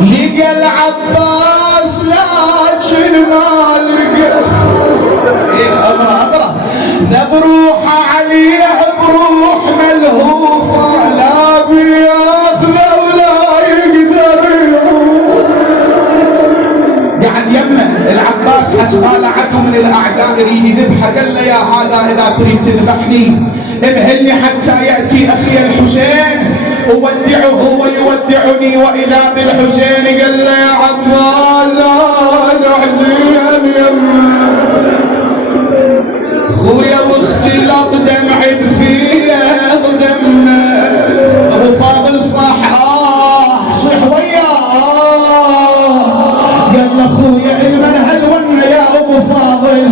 لقى العباس لكن ما لقى اقرا ذا بروحه عليه بروح ملهوفه لا بياخذه ولا يقدر يعوف. قعد يمه العباس حسباله عدو من الاعداء يريد يذبحه، قال له يا هذا اذا تريد تذبحني امهلني حتى ياتي اخي الحسين اودعه ويودعني واذا بالحسين. قال له يا عباس انا حزين يمه خويا واختي دمعي بفيض دمه. ابو فاضل صح صح وياه قال له خويا المن هلون يا ابو فاضل.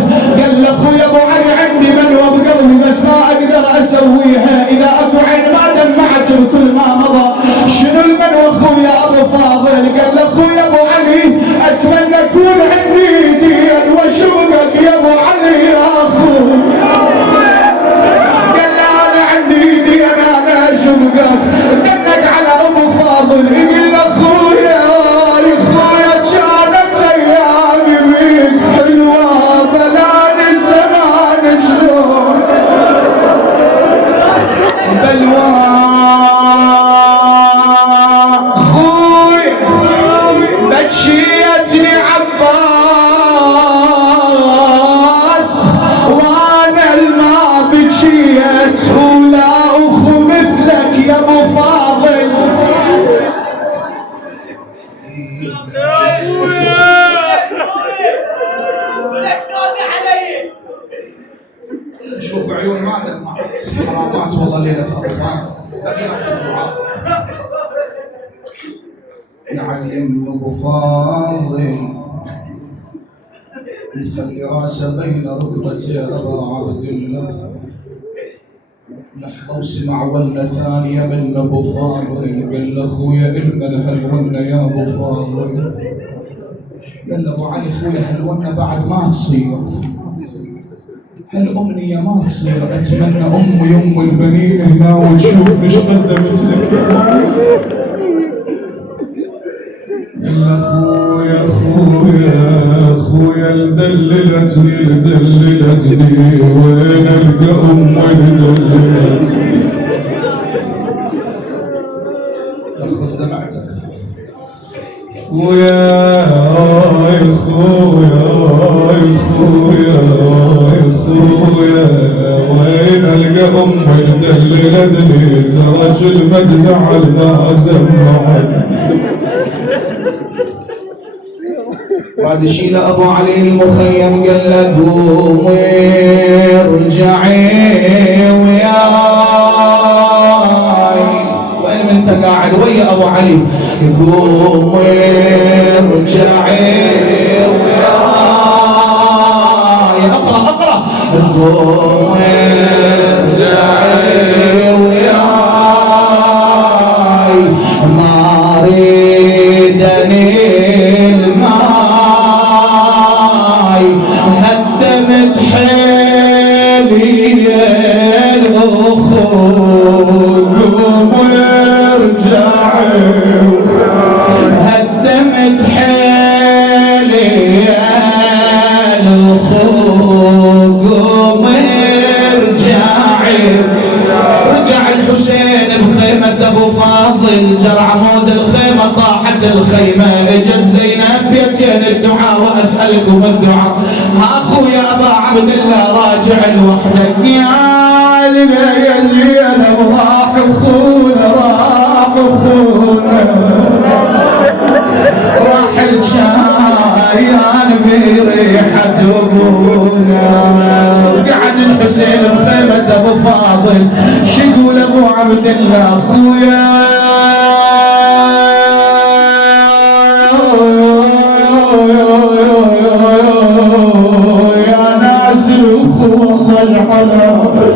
قال له خويا ابو علي عندي منوى بقلبي بس ما اقدر اسويها اذا اكو عين ما دمعت بكل ما مضى. شنو المنوى خويا ابو فاضل؟ قال له خويا ابو علي اتمنى اكون عندي دين واشوقك يا ابو علي يا اخوي. قال له انا عندي دين انا اشوقك. دنك على ابو فاضل يقول له خويا كانت ايامي بيك حلوه بلان الزمان شلون بلوان بكيتني عباس وانا الما بكيت ولا اخو مثلك يا ابو فاضل. شوف عيون ما دمعت حرامات والله ليله اطفال ابيات الدعاء. يعني ابو فاضل يخلي راسه بين ركبتي ابا عبد الله. لحظه وسمع ولنا ثانيه من ابو فاضل قال له اخويا المن هلونا يا ابو فاضل. قال له ابو علي اخويا هلونا بعد ما تصير هالأمنية ما تصير. أتمنى أمي أم البنين هنا وتشوف ايش قدمت لك. إلا خويا دللتني وين ألقى أمي دللتني. لخص دمعتك خويا وين القى امي دللتني ترى المجزع ما سمعت. بعد شيل ابو علي المخيم قال له قومي ارجعي وياي. وين انت قاعد ويا ابو علي؟ قومي ارجعي وياي. اقرا قومي ارجعي وياي ما اريدني الماي هدمت حيلي الاخو. قومي ارجعي هدمت حيلي الاخو. رجع الحسين بخيمة ابو فاضل جر عمود الخيمة طاحت الخيمة. اجت زينب بيتين الدعاء واسألكم الدعاء. ها اخويا ابا عبد الله راجع لوحدك يا لنا يا زينب راح اخونا راح الشايان بريحة ابونا. وقعد الحسين بخيمة ابو فاضل شقول ابو عبد الله اخويا يا ناس الاخوة الحلال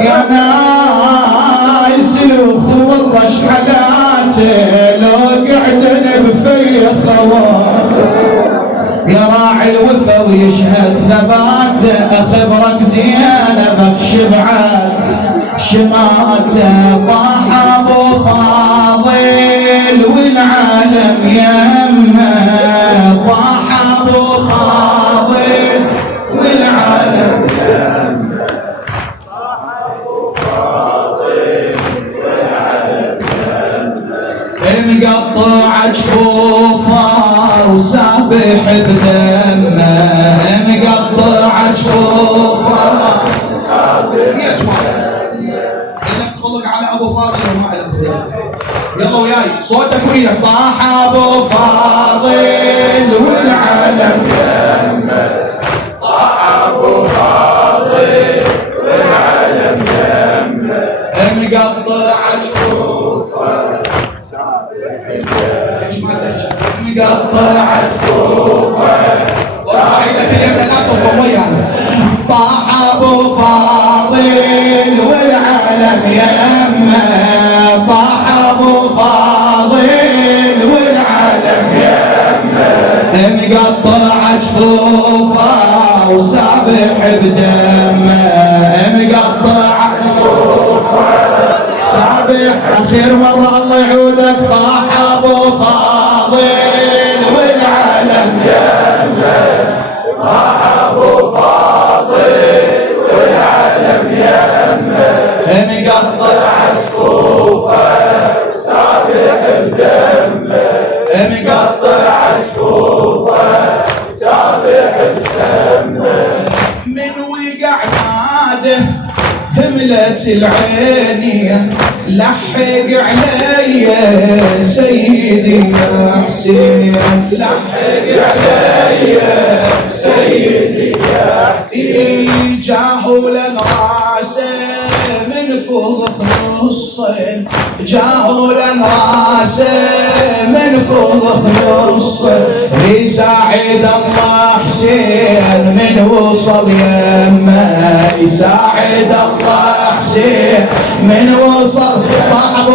يا ناس الاخوة والله شحلاته لو قعدنا بفي خوات. يا راعي الوفا ويشهد ثباته اخبرك زينبك شبعت شماته. طاح ابو فاضل والعالم يمه طاح ابو فاضل والعالم مقطع جفوفه وسابح بدمه مقطع جفوفه لك خلق على ابو فاضل وما لك خلق يلا وياي صوتك وياك طاح ابو فاضل والعالم يمه طاح ابو فاضل والعالم يمه مقطع جفوفه ليش ما تحكي مقطع جفوفه وارفع ايدك اليمنى لا تضرب ويانا طاح ابو فاضل والعالم يمه طاح ابو فاضل والعالم يمه مقطع جفوفه وسابح بدمه مقطع جفوفه سابح اخير مره الله يعودك طاح ابو فاضل والعالم يمه طاح ابو فاضل والعالم يمه مقطع جفوفه سابح بدمه مقطع جفوفه سابح بدمه من وقع ماده هملت العيني لحق علي سيدي يا حسين لحق علي سيدي يا حسين جاهولا راسه من فوق نصه جاهولا راسه من فوق نصه يساعد الله حسين من وصل يمه يساعد الله حسين من وصل طاح ابو